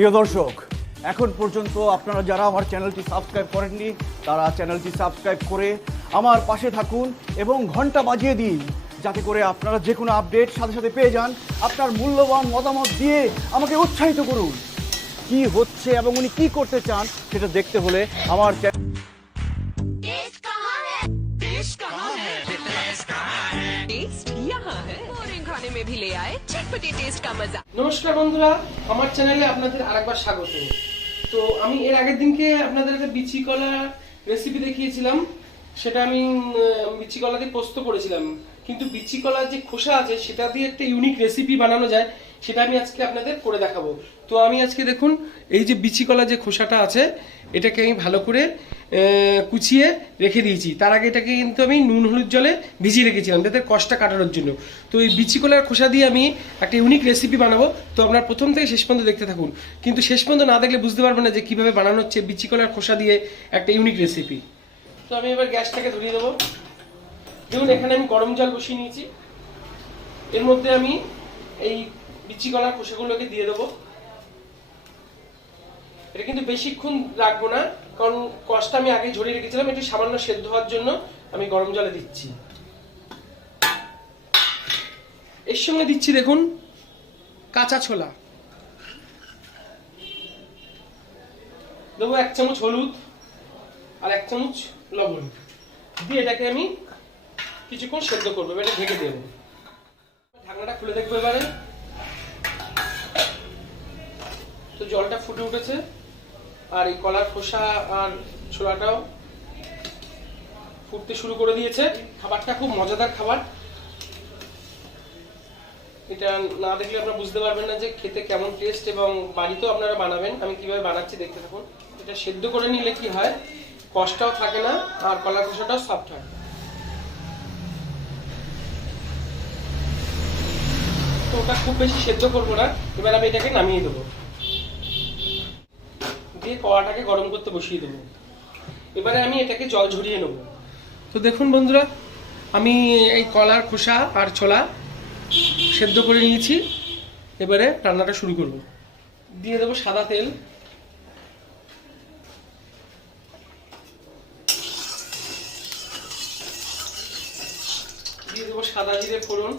প্রিয় দর্শক, এখন পর্যন্ত আপনারা যারা আমার চ্যানেলটি সাবস্ক্রাইব করেননি তারা চ্যানেলটি সাবস্ক্রাইব করে আমার পাশে থাকুন এবং ঘন্টা বাজিয়ে দিন, যাতে করে আপনারা যে কোনো আপডেট সাথে সাথে পেয়ে যান। আপনার মূল্যবান মতামত দিয়ে আমাকে উৎসাহিত করুন। কি হচ্ছে এবং উনি কি করতে চান সেটা দেখতে হলে আমার নমস্কার বন্ধুরা, আমার চ্যানেলে আপনাদের আরেকবার স্বাগত। তো আমি এর আগের দিনকে আপনাদের একটা বিচি কলা রেসিপি দেখিয়েছিলাম, সেটা আমি বিচি কলা দিয়ে পোস্ত করেছিলাম। কিন্তু বিচি কলার যে খোসা আছে সেটা দিয়ে একটা ইউনিক রেসিপি বানানো যায়, সেটা আমি আজকে আপনাদের করে দেখাবো। তো আমি আজকে দেখুন, এই যে বিচি কলা যে খোসাটা আছে এটাকে আমি ভালো করে কুচিয়ে রেখে দিয়েছি। তার আগে এটাকে কিন্তু আমি নুন হলুদ জলে ভিজিয়ে রেখেছিলাম যাতে কষ্টটা কাটানোর জন্য। তো এই বিচি কলার খোসা দিয়ে আমি একটা ইউনিক রেসিপি বানাবো। তো আপনার প্রথম থেকে শেষ পর্যন্ত দেখতে থাকুন, কিন্তু শেষ পর্যন্ত না দেখলে বুঝতে পারবেন না যে কিভাবে বানানো হচ্ছে বিচি কলার খোসা দিয়ে একটা ইউনিক রেসিপি। তো আমি এবার গ্যাসটাকে ধরিয়ে দেবো। দেখুন, এখানে আমি গরম জল বসিয়ে নিয়েছি। এর মধ্যে আমি এই বিচি কলার খোসাগুলোকে দিয়ে দেবো। এটা কিন্তু বেশিক্ষণ রাখবো না, কারণ কষটা আমি আগে ঝরিয়ে রেখেছিলাম, একটু সামান্য সেদ্ধ হওয়ার জন্য আমি গরম জলে দিচ্ছি। এর সঙ্গে দিচ্ছি দেখুন কাঁচা ছোলা, দেবো 1 চামচ হলুদ আর 1 চামচ লবণ দিয়ে এটাকে আমি কিছুক্ষণ সেদ্ধ করবো। এটা ঢেকে দেবো। ঢাকনাটা খুলে দেখবো এবারে। তো জলটা ফুটে উঠেছে আর এই কলার খোসা আর ছোলাটাও ফুটতে শুরু করে দিয়েছে। খাবারটা খুব মজাদার খাবার, এটা না দেখলে আপনারা বুঝতে পারবেন না যে খেতে কেমন টেস্ট, এবং বাড়িতেও আপনারা বানাবেন। আমি কিভাবে বানাচ্ছি দেখতে থাকুন। এটা সেদ্ধ করে নিলে কি হয়, কষ্টটাও থাকে না আর কলার খোসাটাও সফট হয়। তো ওটা খুব বেশি সেদ্ধ করবো না। এবার আমি এটাকে নামিয়ে দেবো, দিয়ে কড়াটাকে গরম করতে বসিয়ে দেবো। এবারে আমি এটাকে জল ঝরিয়ে নেব। তো দেখুন বন্ধুরা, আমি এই কলার খোসা আর ছোলা সেদ্ধ করে নিয়েছি। এবারে রান্নাটা শুরু করব। দিয়ে দেবো সাদা তেল, দিয়ে দেবো সাদা জিরে ফোড়ন,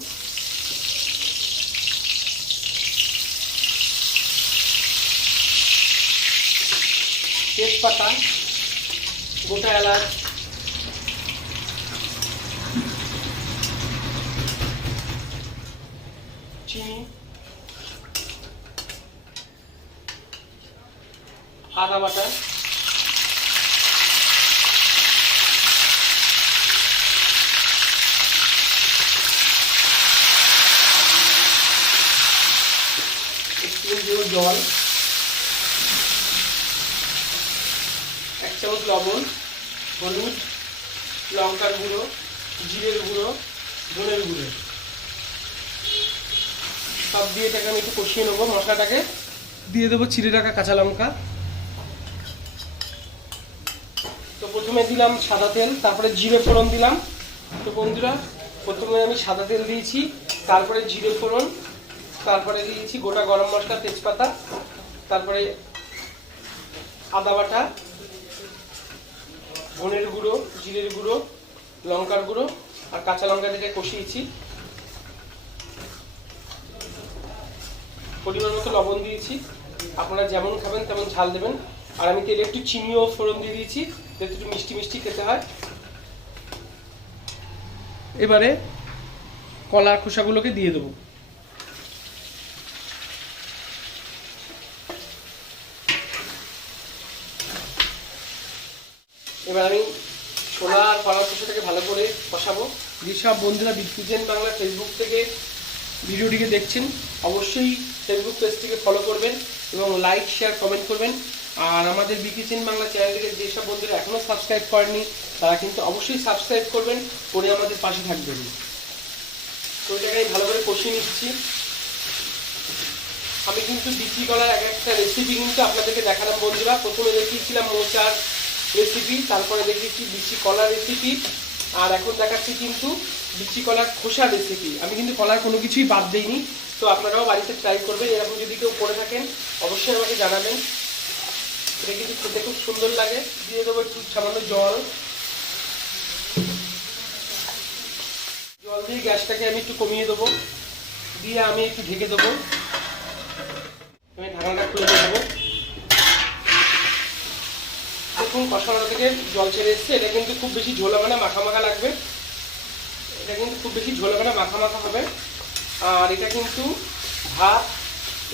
তেজপাতা, গোটা এলাচ, চিনি, আদা বাটা, জল, 1 চামচ লবণ, হলুদ, লঙ্কার গুঁড়ো, জিরের গুঁড়ো, ধনের গুঁড়ো সব দিয়ে এটাকে আমি একটু কষিয়ে নেবো। মশলাটাকে দিয়ে দেবো চিড়ে রাখা কাঁচা লঙ্কা। তো প্রথমে দিলাম সাদা তেল, তারপরে জিরে ফোড়ন দিলাম। তো বন্ধুরা, প্রথমে আমি সাদা তেল দিয়েছি, তারপরে জিরে ফোড়ন, তারপরে দিয়েছি গোটা গরম মশলা, তেজপাতা, তারপরে আদা বাটা, ধনের গুঁড়ো, জিরের গুঁড়ো, লঙ্কার গুঁড়ো আর কাঁচা লঙ্কা দিয়ে কষিয়েছি। পরিমাণ মতো লবণ দিয়েছি, আপনারা যেমন খাবেন তেমন ঝাল দেবেন। আর আমি তেলে একটু চিনি ও ফোড়ন দিয়ে দিয়েছি যাতে একটু মিষ্টি মিষ্টি খেতে হয়। এবারে কলার খোসাগুলোকে দিয়ে দেবো। এবার আমি ছোলা আর কলার খোসাটাকে ভালো করে কষাবো। যেসব বন্ধুরা ভিলফুড বাংলা ফেসবুক থেকে ভিডিওটিকে দেখছেন অবশ্যই ফেসবুক পেজটিকে ফলো করবেন এবং লাইক, শেয়ার, কমেন্ট করবেন। আর আমাদের ভিলফুড বাংলা চ্যানেলটিকে যেসব বন্ধুরা এখনও সাবস্ক্রাইব করেননি তারা কিন্তু অবশ্যই সাবস্ক্রাইব করবেন, করে আমাদের পাশে থাকবেন। তো এটাকে ভালো করে কষিয়ে নিচ্ছি। আমি কিন্তু বিচি কলার একটা রেসিপি কিন্তু আপনাদেরকে দেখালাম বন্ধুরা। প্রথমে দেখিয়েছিলাম মোচার রেসিপি, তারপরে দেখিয়েছি বিচি কলার রেসিপি, আর এখন দেখাচ্ছি কিন্তু বিচি কলার খোসা রেসিপি। আমি কিন্তু কলার কোনো কিছুই বাদ দেইনি। তো আপনারাও বাড়িতে ট্রাই করবেন, এরকম যদি কেউ করে থাকেন অবশ্যই আমাকে জানাবেন। এটা কিন্তু খেতে খুব সুন্দর লাগে। দিয়ে দেবো একটু সামান্য জল, জল দিয়ে গ্যাসটাকে আমি একটু কমিয়ে দেবো, দিয়ে আমি একটু ঢেকে দেবো। আমি ঢাকনাটা খুলে দেবো। দেখুন কষানো থেকে জল ছেড়ে এসছে। এটা কিন্তু খুব বেশি ঝোল হবে না, মাখা মাখা লাগবে। এটা কিন্তু খুব বেশি ঝোল হবে না, মাখা মাখা হবে। আর এটা কিন্তু ভাত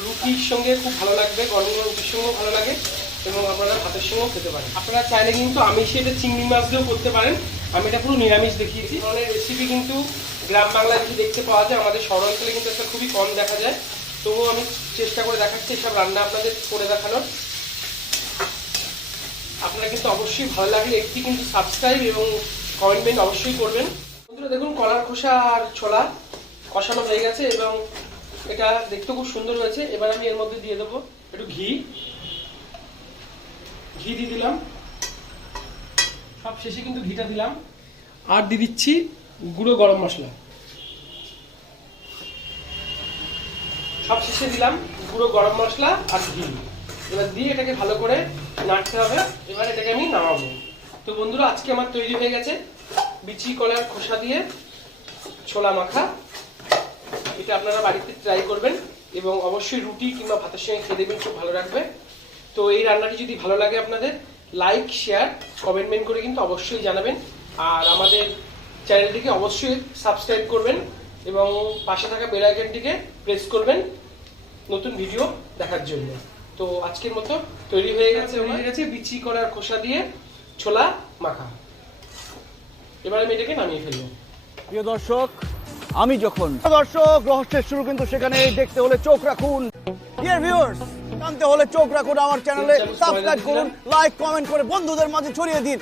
রুটির সঙ্গে খুব ভালো লাগবে, গরম গরম রুটির সঙ্গেও ভালো লাগে এবং আপনারা ভাতের সঙ্গেও খেতে পারেন। আপনারা চাইলে কিন্তু আমিষে এটা চিংড়ি মাছ দিয়েও করতে পারেন। আমি এটা পুরো নিরামিষ দেখিয়েছি। ধরনের রেসিপি কিন্তু গ্রাম বাংলায় বেশি দেখতে পাওয়া যায়, আমাদের শহর অঞ্চলে কিন্তু একটা খুবই কম দেখা যায়। তবুও আমি চেষ্টা করে দেখাচ্ছি এসব রান্না আপনাদের করে দেখানোর। আপনারা কিন্তু অবশ্যই ভালো লাগলে একটি কিন্তু সাবস্ক্রাইব এবং কমেন্ট অবশ্যই করবেন। বন্ধুরা দেখুন কলার খোসা আর ছোলা কষানো হয়ে গেছে এবং এটা দেখতে খুব সুন্দর হয়েছে। এবার আমি এর মধ্যে দিয়ে দেবো একটু ঘি দিয়ে দিলাম, সব শেষে কিন্তু ঘিটা দিলাম। আর দিয়ে দিচ্ছি গুঁড়ো গরম মশলা, সব শেষে দিলাম গুঁড়ো গরম মশলা আর ঘি। এবার দিয়ে এটাকে ভালো করে নাড়তে হবে। এবার এটাকে আমি নামাবো। তো বন্ধুরা আজকে আমার তৈরি হয়ে গেছে বিচি কলার খোসা দিয়ে ছোলা মাখা। এটা আপনারা বাড়িতে ট্রাই করবেন এবং অবশ্যই রুটি কিংবা ভাতের সঙ্গে খেয়ে দেবেন, খুব ভালো লাগবে। তো এই রান্নাটি যদি ভালো লাগে আপনাদের লাইক শেয়ার কমেন্ট করে কিন্তু অবশ্যই জানাবেন। আর আমাদের চ্যানেলটিকে অবশ্যই সাবস্ক্রাইব করবেন এবং পাশে থাকা বেল আইকনটিকে প্রেস করবেন নতুন ভিডিও দেখার জন্য। তো আজকের মতো তৈরি হয়ে গেছে বিচি কলার খোসা দিয়ে ছোলা মাখা। এবার আমি এটাকে নামিয়ে ফেলবো। প্রিয় দর্শক, আমি যখন দর্শক রহস্যের শুরু কিন্তু সেখানে দেখতে হলে চোখ রাখুন। ডিয়ার ভিউয়ার্স, জানতে হলে চোখ রাখুন আমার চ্যানেলে, সাবস্ক্রাইব করুন, লাইক কমেন্ট করে বন্ধুদের মাঝে ছড়িয়ে দিন।